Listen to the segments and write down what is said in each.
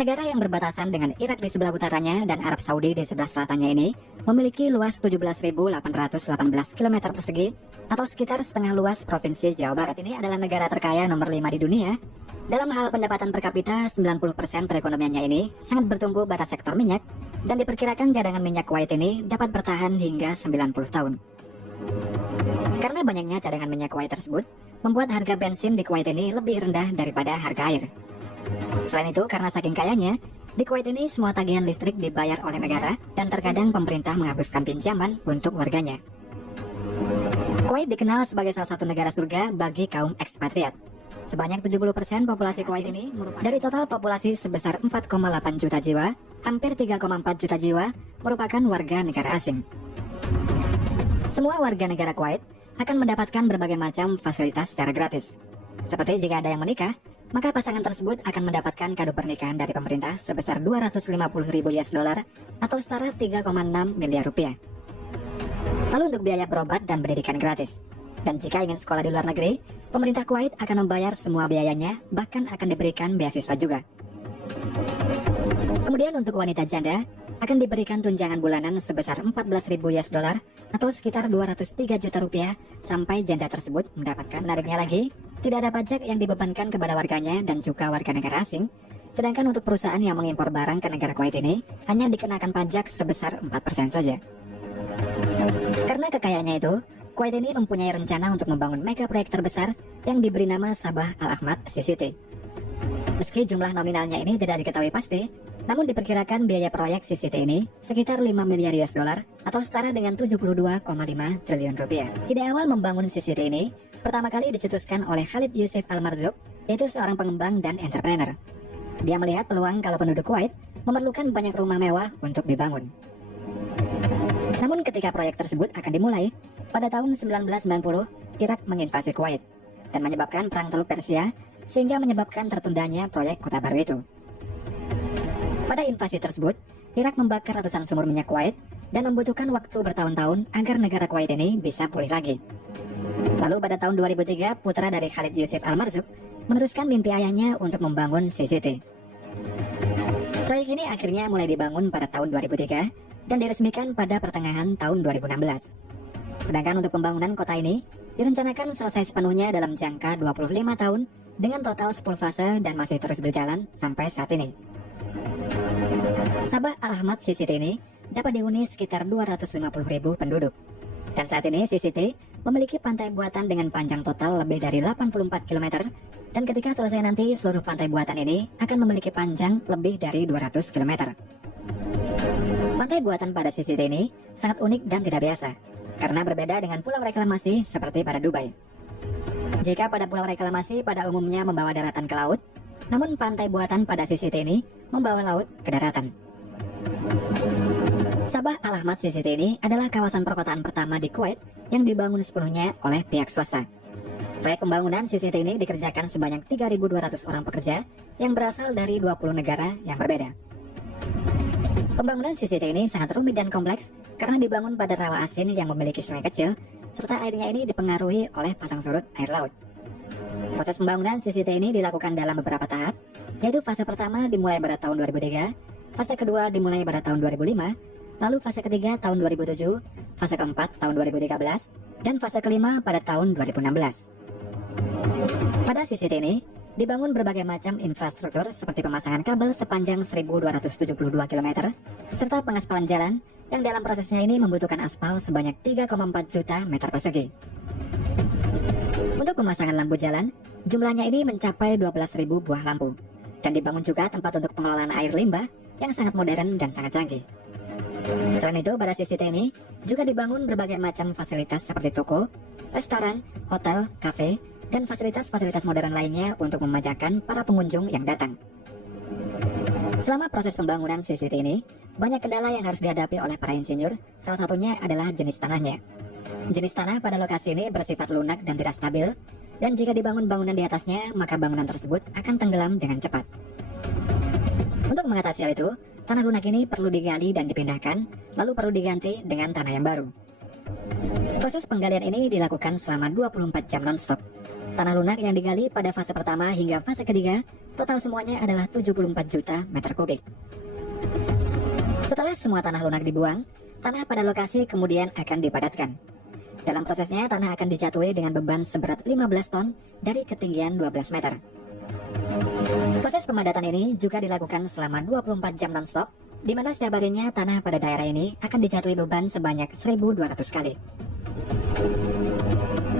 Negara yang berbatasan dengan Irak di sebelah utaranya dan Arab Saudi di sebelah selatannya ini memiliki luas 17.818 km persegi atau sekitar setengah luas Provinsi Jawa Barat. Ini adalah negara terkaya nomor 5 di dunia. Dalam hal pendapatan per kapita, 90% perekonomiannya ini sangat bertumbuh pada sektor minyak dan diperkirakan cadangan minyak Kuwait ini dapat bertahan hingga 90 tahun. Karena banyaknya cadangan minyak Kuwait tersebut, membuat harga bensin di Kuwait ini lebih rendah daripada harga air. Selain itu, karena saking kayanya, di Kuwait ini semua tagihan listrik dibayar oleh negara dan terkadang pemerintah menghapuskan pinjaman untuk warganya. Kuwait dikenal sebagai salah satu negara surga bagi kaum ekspatriat. Sebanyak 70% populasi Kuwait ini dari total populasi sebesar 4,8 juta jiwa, hampir 3,4 juta jiwa merupakan warga negara asing. Semua warga negara Kuwait akan mendapatkan berbagai macam fasilitas secara gratis. Seperti jika ada yang menikah, maka pasangan tersebut akan mendapatkan kado pernikahan dari pemerintah sebesar 250.000 US dollar atau setara 3,6 miliar rupiah. Lalu untuk biaya berobat dan pendidikan gratis. Dan jika ingin sekolah di luar negeri, pemerintah Kuwait akan membayar semua biayanya, bahkan akan diberikan beasiswa juga. Kemudian untuk wanita janda, akan diberikan tunjangan bulanan sebesar 14.000 US dollar atau sekitar 203 juta rupiah sampai janda tersebut mendapatkan. Menariknya lagi, tidak ada pajak yang dibebankan kepada warganya dan juga warga negara asing. Sedangkan untuk perusahaan yang mengimpor barang ke negara Kuwait ini hanya dikenakan pajak sebesar 4% saja. Karena kekayaannya itu, Kuwait ini mempunyai rencana untuk membangun mega proyek terbesar yang diberi nama Sabah Al Ahmad CCT. Meski jumlah nominalnya ini tidak diketahui pasti, namun diperkirakan biaya proyek CCT ini sekitar 5 miliar US dollar atau setara dengan 72,5 triliun rupiah. Ide awal membangun CCT ini pertama kali dicetuskan oleh Khalid Yusuf Al-Marzouk, yaitu seorang pengembang dan entrepreneur. Dia melihat peluang kalau penduduk Kuwait memerlukan banyak rumah mewah untuk dibangun. Namun ketika proyek tersebut akan dimulai, pada tahun 1990, Irak menginvasi Kuwait dan menyebabkan Perang Teluk Persia, sehingga menyebabkan tertundanya proyek kota baru itu. Pada invasi tersebut, Irak membakar ratusan sumur minyak Kuwait dan membutuhkan waktu bertahun-tahun agar negara Kuwait ini bisa pulih lagi. Lalu pada tahun 2003, putra dari Khalid Yusuf Al-Marzouk meneruskan mimpi ayahnya untuk membangun CCT. Proyek ini akhirnya mulai dibangun pada tahun 2003 dan diresmikan pada pertengahan tahun 2016. Sedangkan untuk pembangunan kota ini direncanakan selesai sepenuhnya dalam jangka 25 tahun dengan total 10 fase dan masih terus berjalan sampai saat ini. Sabah Al Ahmad CCT ini dapat dihuni sekitar 250.000 penduduk. Dan saat ini CCT memiliki pantai buatan dengan panjang total lebih dari 84 km. Dan ketika selesai nanti, seluruh pantai buatan ini akan memiliki panjang lebih dari 200 km. Pantai buatan pada CCT ini sangat unik dan tidak biasa, karena berbeda dengan pulau reklamasi seperti pada Dubai. Jika pada pulau reklamasi pada umumnya membawa daratan ke laut, namun pantai buatan pada CCT ini membawa laut ke daratan. Sabah Al Ahmad CCT ini adalah kawasan perkotaan pertama di Kuwait yang dibangun sepenuhnya oleh pihak swasta. Proyek pembangunan CCT ini dikerjakan sebanyak 3.200 orang pekerja yang berasal dari 20 negara yang berbeda. Pembangunan CCT ini sangat rumit dan kompleks karena dibangun pada rawa asin yang memiliki sungai kecil, serta airnya ini dipengaruhi oleh pasang surut air laut. Proses pembangunan CCT ini dilakukan dalam beberapa tahap, yaitu fase pertama dimulai pada tahun 2003, fase kedua dimulai pada tahun 2005, lalu fase ketiga tahun 2007, fase keempat tahun 2013, dan fase kelima pada tahun 2016. Pada CCT ini, dibangun berbagai macam infrastruktur seperti pemasangan kabel sepanjang 1.272 km, serta pengaspalan jalan yang dalam prosesnya ini membutuhkan aspal sebanyak 3,4 juta meter persegi. Untuk pemasangan lampu jalan, jumlahnya ini mencapai 12.000 buah lampu, dan dibangun juga tempat untuk pengelolaan air limbah yang sangat modern dan sangat canggih. Selain itu, pada CCT ini juga dibangun berbagai macam fasilitas seperti toko, restoran, hotel, kafe, dan fasilitas-fasilitas modern lainnya untuk memanjakan para pengunjung yang datang. Selama proses pembangunan CCT ini, banyak kendala yang harus dihadapi oleh para insinyur, salah satunya adalah jenis tanahnya. Jenis tanah pada lokasi ini bersifat lunak dan tidak stabil, dan jika dibangun bangunan di atasnya, maka bangunan tersebut akan tenggelam dengan cepat. Untuk mengatasi hal itu, tanah lunak ini perlu digali dan dipindahkan, lalu perlu diganti dengan tanah yang baru. Proses penggalian ini dilakukan selama 24 jam non-stop. Tanah lunak yang digali pada fase pertama hingga fase ketiga, total semuanya adalah 74 juta meter kubik. Setelah semua tanah lunak dibuang, tanah pada lokasi kemudian akan dipadatkan. Dalam prosesnya, tanah akan dijatuhi dengan beban seberat 15 ton dari ketinggian 12 meter. Proses pemadatan ini juga dilakukan selama 24 jam non-stop, di mana setiap harinya tanah pada daerah ini akan dijatuhi beban sebanyak 1.200 kali.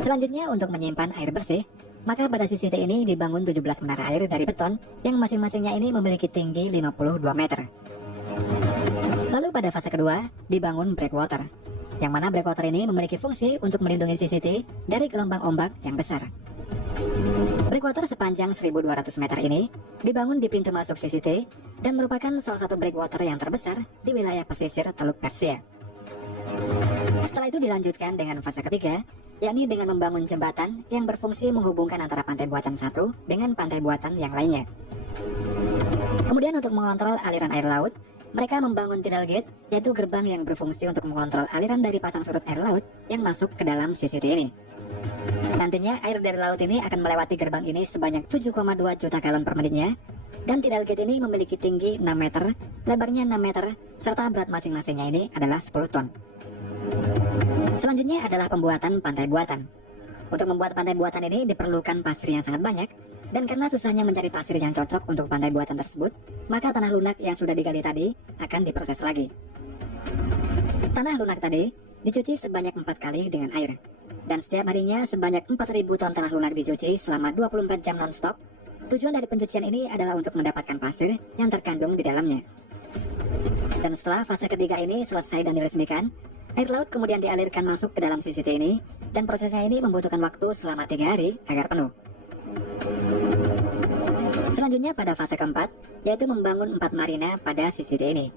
Selanjutnya, untuk menyimpan air bersih, maka pada sisi T ini dibangun 17 menara air dari beton yang masing-masingnya ini memiliki tinggi 52 meter. Lalu pada fase kedua, dibangun breakwater, yang mana breakwater ini memiliki fungsi untuk melindungi sisi T dari gelombang ombak yang besar. Breakwater sepanjang 1.200 meter ini dibangun di pintu masuk sisi T dan merupakan salah satu breakwater yang terbesar di wilayah pesisir Teluk Persia. Setelah itu dilanjutkan dengan fase ketiga, yakni dengan membangun jembatan yang berfungsi menghubungkan antara pantai buatan satu dengan pantai buatan yang lainnya. Kemudian untuk mengontrol aliran air laut, mereka membangun tidal gate, yaitu gerbang yang berfungsi untuk mengontrol aliran dari pasang surut air laut yang masuk ke dalam sisi T ini. Nantinya air dari laut ini akan melewati gerbang ini sebanyak 7,2 juta galon per menitnya, dan tidal gate ini memiliki tinggi 6 meter, lebarnya 6 meter, serta berat masing-masingnya ini adalah 10 ton. Selanjutnya adalah pembuatan pantai buatan. Untuk membuat pantai buatan ini diperlukan pasir yang sangat banyak, dan karena susahnya mencari pasir yang cocok untuk pantai buatan tersebut, maka tanah lunak yang sudah digali tadi akan diproses lagi. Tanah lunak tadi dicuci sebanyak 4 kali dengan air, dan setiap harinya sebanyak 4.000 ton tanah lunak dicuci selama 24 jam non-stop. Tujuan dari pencucian ini adalah untuk mendapatkan pasir yang terkandung di dalamnya. Dan setelah fase ketiga ini selesai dan diresmikan, air laut kemudian dialirkan masuk ke dalam sisi T ini, dan prosesnya ini membutuhkan waktu selama 3 hari agar penuh. Selanjutnya pada fase keempat, yaitu membangun 4 marina pada sisi T ini.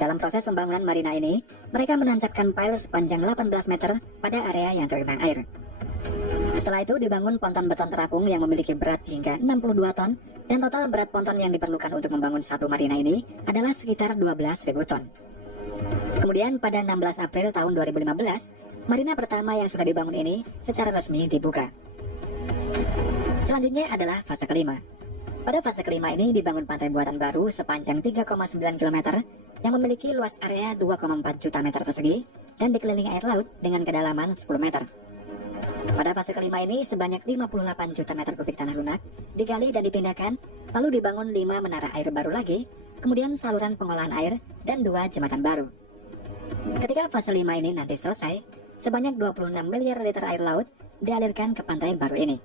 Dalam proses pembangunan marina ini, mereka menancapkan pile sepanjang 18 meter pada area yang tergenang air. Setelah itu dibangun ponton beton terapung yang memiliki berat hingga 62 ton, dan total berat ponton yang diperlukan untuk membangun satu marina ini adalah sekitar 12.000 ton. Kemudian pada 16 April tahun 2015, marina pertama yang sudah dibangun ini secara resmi dibuka. Selanjutnya adalah fase kelima. Pada fase kelima ini dibangun pantai buatan baru sepanjang 3,9 km yang memiliki luas area 2,4 juta meter persegi dan dikelilingi air laut dengan kedalaman 10 meter. Pada fase kelima ini sebanyak 58 juta meter kubik tanah lunak digali dan dipindahkan, lalu dibangun 5 menara air baru lagi, kemudian saluran pengolahan air dan 2 jembatan baru. Ketika fase 5 ini nanti selesai, sebanyak 26 miliar liter air laut dialirkan ke pantai baru ini.